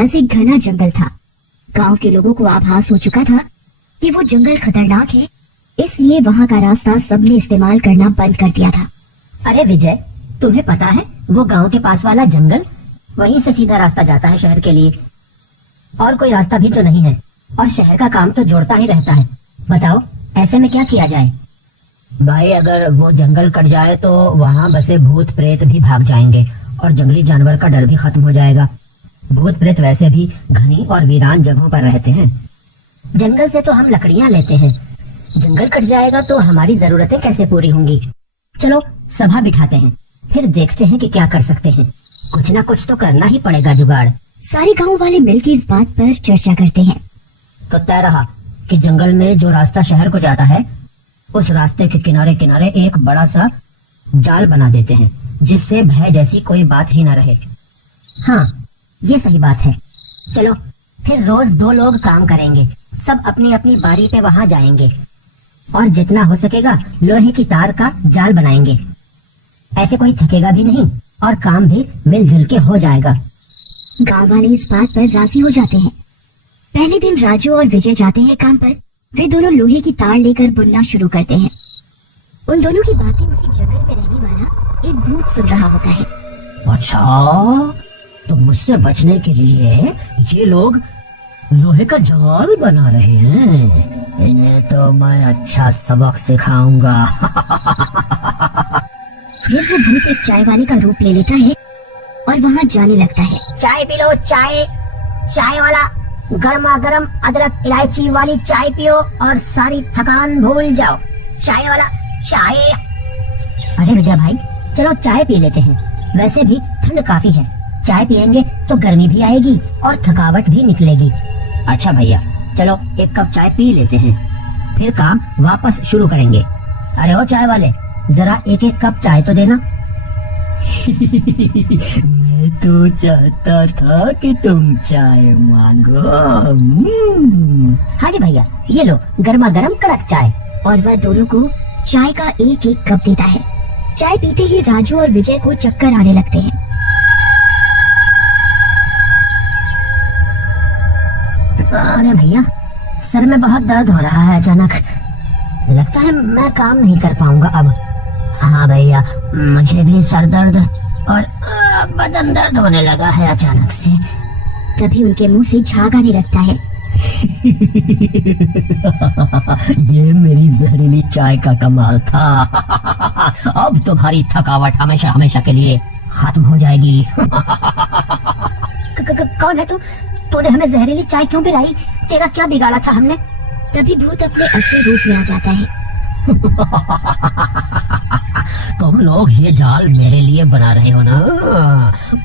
पास एक घना जंगल था। गांव के लोगों को आभास हो चुका था कि वो जंगल खतरनाक है, इसलिए वहाँ का रास्ता सबने इस्तेमाल करना बंद कर दिया था। अरे विजय, तुम्हें पता है वो गांव के पास वाला जंगल, वहीं से सीधा रास्ता जाता है शहर के लिए, और कोई रास्ता भी तो नहीं है, और शहर का काम तो जोड़ता ही रहता है। बताओ ऐसे में क्या किया जाए? भाई अगर वो जंगल कट जाए तो वहाँ बसे भूत प्रेत भी भाग जाएंगे और जंगली जानवर का डर भी खत्म हो जाएगा। भूत प्रेत वैसे भी घनी और वीरान जगहों पर रहते हैं। जंगल से तो हम लकड़ियाँ लेते हैं, जंगल कट जाएगा तो हमारी जरूरतें कैसे पूरी होंगी? चलो सभा बिठाते हैं, फिर देखते हैं कि क्या कर सकते हैं। कुछ ना कुछ तो करना ही पड़ेगा जुगाड़। सारे गांव वाले मिलकर इस बात पर चर्चा करते हैं। तो तय रहा कि जंगल में जो रास्ता शहर को जाता है, उस रास्ते के किनारे किनारे एक बड़ा सा जाल बना देते हैं, जिससे भय जैसी कोई बात ही न रहे। हाँ, ये सही बात है। चलो फिर रोज 2 लोग काम करेंगे, सब अपनी अपनी बारी पे वहाँ जाएंगे और जितना हो सकेगा लोहे की तार का जाल बनाएंगे। ऐसे कोई थकेगा भी नहीं और काम भी मिलजुल के हो जाएगा। गांव वाले इस बात पर राजी हो जाते हैं। पहले दिन राजू और विजय जाते हैं काम पर। वे दोनों लोहे की तार लेकर बुनना शुरू करते हैं। उन दोनों की बातें उसी जंगल में रहने वाला एक भूत सुन रहा होता है। अच्छा, तो मुझसे बचने के लिए ये लोग लोहे का जाल बना रहे हैं। इन्हें तो मैं अच्छा सबक सिखाऊंगा। फिर वो भूत एक चाय वाले का रूप ले लेता है और वहाँ जाने लगता है। चाय पी लो, चाय। चाय वाला गर्मा गर्म अदरक इलायची वाली चाय पियो और सारी थकान भूल जाओ। चाय वाला चाय। अरे विजय भाई, चलो चाय पी लेते हैं। वैसे भी ठंड काफी है, चाय पियेंगे तो गर्मी भी आएगी और थकावट भी निकलेगी। अच्छा भैया, चलो एक कप चाय पी लेते हैं, फिर काम वापस शुरू करेंगे। अरे ओ चाय वाले, जरा एक एक कप चाय तो देना। मैं तो चाहता था कि तुम चाय मांगो। हाँ जी भैया, ये लो गर्मा गर्म कड़क चाय। और वह दोनों को चाय का एक एक कप देता है। चाय पीते ही राजू और विजय को चक्कर आने लगते हैं। अरे भैया, सर में बहुत दर्द हो रहा है अचानक। लगता है मैं काम नहीं कर पाऊंगा अब। हाँ भैया, मुझे भी सर दर्द और बदन दर्द होने लगा है अचानक से। तभी उनके मुंह से झाग आने लगता है। ये मेरी जहरीली चाय का कमाल था। अब तुम्हारी थकावट हमेशा हमेशा के लिए खत्म हो जाएगी। कौन है तू? तूने हमें जहरीली चाय क्यों पिलाई? तेरा क्या बिगाड़ा था हमने? तभी भूत अपने असली रूप में आ जाता है। तुम लोग ये जाल मेरे लिए बना रहे हो ना,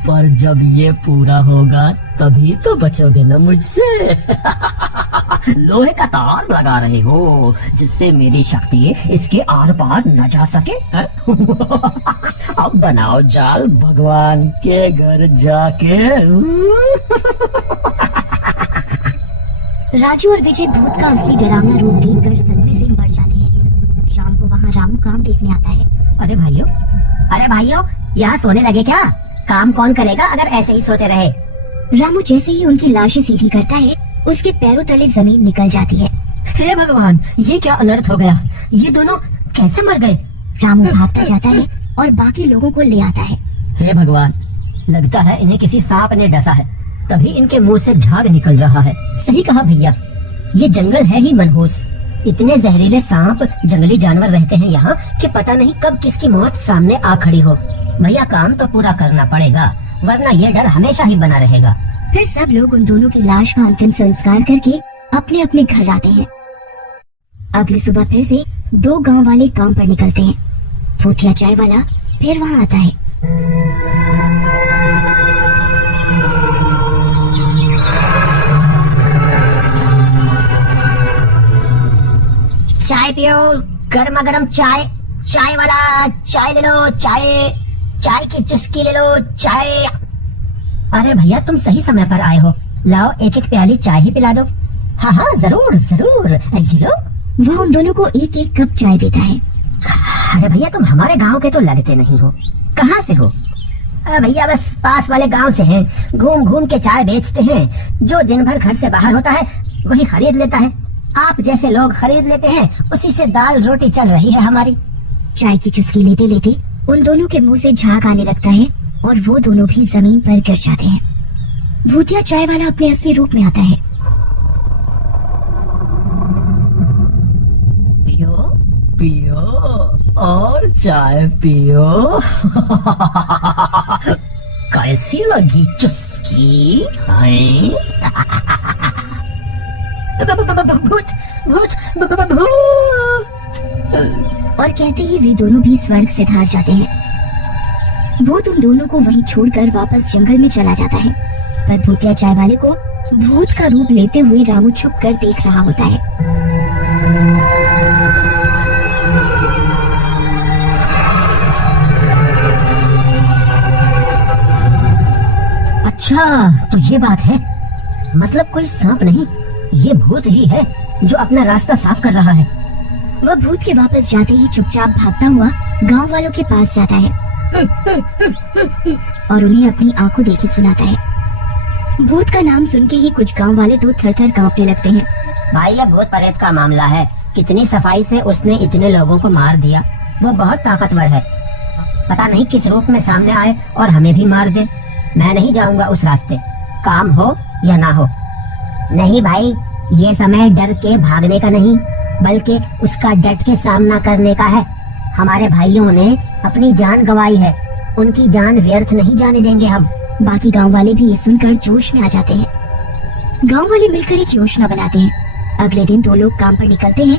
पर जब ये पूरा होगा तभी तो बचोगे ना मुझसे। लोहे का तार लगा रहे हो जिससे मेरी शक्ति इसके आर पार न जा सके। अब बनाओ जाल भगवान के घर जाके। राजू और विजय भूत का असली डरावना रूप देखकर सदमे से मर जाते हैं। शाम को वहाँ रामू काम देखने आता है। अरे भाइयों, यहाँ सोने लगे क्या? काम कौन करेगा अगर ऐसे ही सोते रहे? रामू जैसे ही उनकी लाशें सीधी करता है, उसके पैरों तले जमीन निकल जाती है। हे भगवान, ये क्या अनर्थ हो गया? ये दोनों कैसे मर गए? रामू भागता जाता है और बाकी लोगों को ले आता है। हे भगवान, लगता है इन्हें किसी सांप ने डसा है, तभी इनके मुंह से झाग निकल रहा है। सही कहा भैया, ये जंगल है ही मनहूस। इतने जहरीले सांप, जंगली जानवर रहते हैं यहाँ कि पता नहीं कब किसकी मौत सामने आ खड़ी हो। भैया काम तो पूरा करना पड़ेगा, वरना ये डर हमेशा ही बना रहेगा। फिर सब लोग उन दोनों की लाश का अंतिम संस्कार करके अपने अपने घर आते हैं। अगली सुबह फिर से 2 गांव वाले काम पर निकलते हैं। भूतिया चाय वाला फिर वहाँ आता है। चाय पियो, गर्मा गर्म चाय। चाय वाला चाय ले लो, चाय की चुस्की ले लो, चाय। अरे भैया, तुम सही समय पर आए हो। लाओ एक एक प्याली चाय ही पिला दो। हाँ हाँ, जरूर जरूर, ये लो। वह उन दोनों को एक एक कप चाय देता है। अरे भैया, तुम हमारे गांव के तो लगते नहीं हो, कहाँ से हो? भैया बस पास वाले गांव से हैं, घूम घूम के चाय बेचते हैं। जो दिन भर घर से बाहर होता है वही खरीद लेता है। आप जैसे लोग खरीद लेते हैं, उसी से दाल रोटी चल रही है हमारी। चाय की चुस्की लेते लेते उन दोनों के मुंह से झाग आने लगता है और वो दोनों भी जमीन पर गिर जाते हैं। भूतिया चाय वाला अपने असली रूप में आता है। पियो पियो और चाय पियो। कैसी लगी चुस्की? हैं? भूत भूत भूत। और कहते ही वे दोनों भी स्वर्ग से धार जाते हैं। भूत उन दोनों को वहीं छोड़कर वापस जंगल में चला जाता है, पर भूतिया चाय वाले को भूत का रूप लेते हुए रामू छुप कर देख रहा होता है। अच्छा तो ये बात है, मतलब कोई सांप नहीं, ये भूत ही है जो अपना रास्ता साफ कर रहा है। वह भूत के वापस जाते ही चुपचाप भागता हुआ गांव वालों के पास जाता है और उन्हें अपनी आंखों देखी सुनाता है। भूत का नाम सुन के ही कुछ गांव वाले तो थर-थर कांपने लगते हैं। भाई ये भूत प्रेत का मामला है, कितनी सफाई से उसने इतने लोगों को मार दिया। वो बहुत ताकतवर है, पता नहीं किस रूप में सामने आए और हमें भी मार दे। मैं नहीं जाऊंगा उस रास्ते, काम हो या ना हो। नहीं भाई, ये समय डर के भागने का नहीं, बल्कि उसका डट के सामना करने का है। हमारे भाइयों ने अपनी जान गंवाई है, उनकी जान व्यर्थ नहीं जाने देंगे हम। बाकी गांव वाले भी ये सुनकर जोश में आ जाते हैं। गांव वाले मिलकर एक योजना बनाते हैं। अगले दिन दो लोग काम पर निकलते हैं।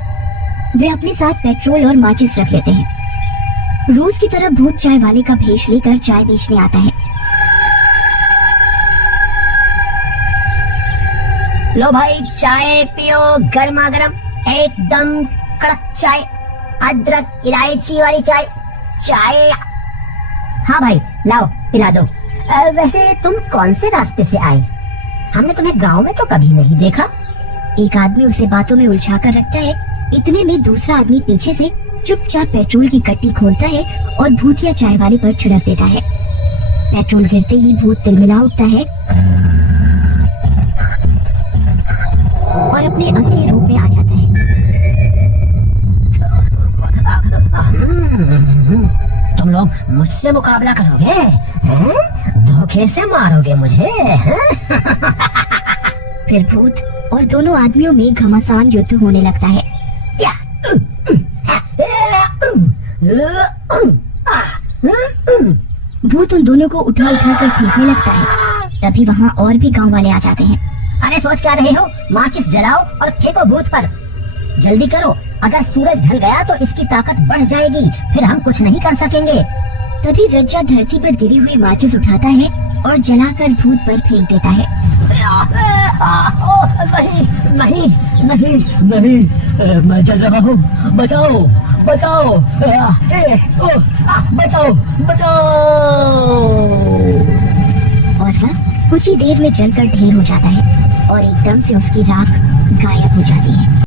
वे अपने साथ पेट्रोल और माचिस रख लेते हैं। रोज की तरह भूत चाय वाले का भेष लेकर चाय बेचने आता है। लो भाई चाय पियो, गर्मा गर्म एकदम कड़क चाय, अदरक इलायची वाली चाय। चाय हाँ भाई लाओ पिला दो। वैसे तुम कौन से रास्ते से आए? हमने तुम्हें गांव में तो कभी नहीं देखा। एक आदमी उसे बातों में उलझा कर रखता है। इतने में दूसरा आदमी पीछे से चुपचाप पेट्रोल की कट्टी खोलता है और भूतिया चाय वाले पर छिड़क देता है। पेट्रोल गिरते ही भूत तिलमिला उठता है और अपने असली रूप में आ जाता है। तुम लोग मुझसे मुकाबला करोगे हैं? धोखे से मारोगे मुझे हैं? फिर भूत और दोनों आदमियों में घमासान युद्ध होने लगता है। भूत उन दोनों को उठा उठा कर फेंकने लगता है। तभी वहाँ और भी गांव वाले आ जाते हैं। अरे सोच क्या रहे हो? माचिस जलाओ और फेंको भूत पर। जल्दी करो, अगर सूरज ढल गया तो इसकी ताकत बढ़ जाएगी, फिर हम कुछ नहीं कर सकेंगे। तभी रज्जा धरती पर गिरी हुई माचिस उठाता है और जलाकर भूत पर फेंक देता है। नहीं नहीं नहीं नहीं, मैं जल रहा हूँ, बचाओ बचाओ, बचाओ बचाओ। और वह कुछ ही देर में जलकर ढेर हो जाता है और एकदम से उसकी राख गायब हो जाती है।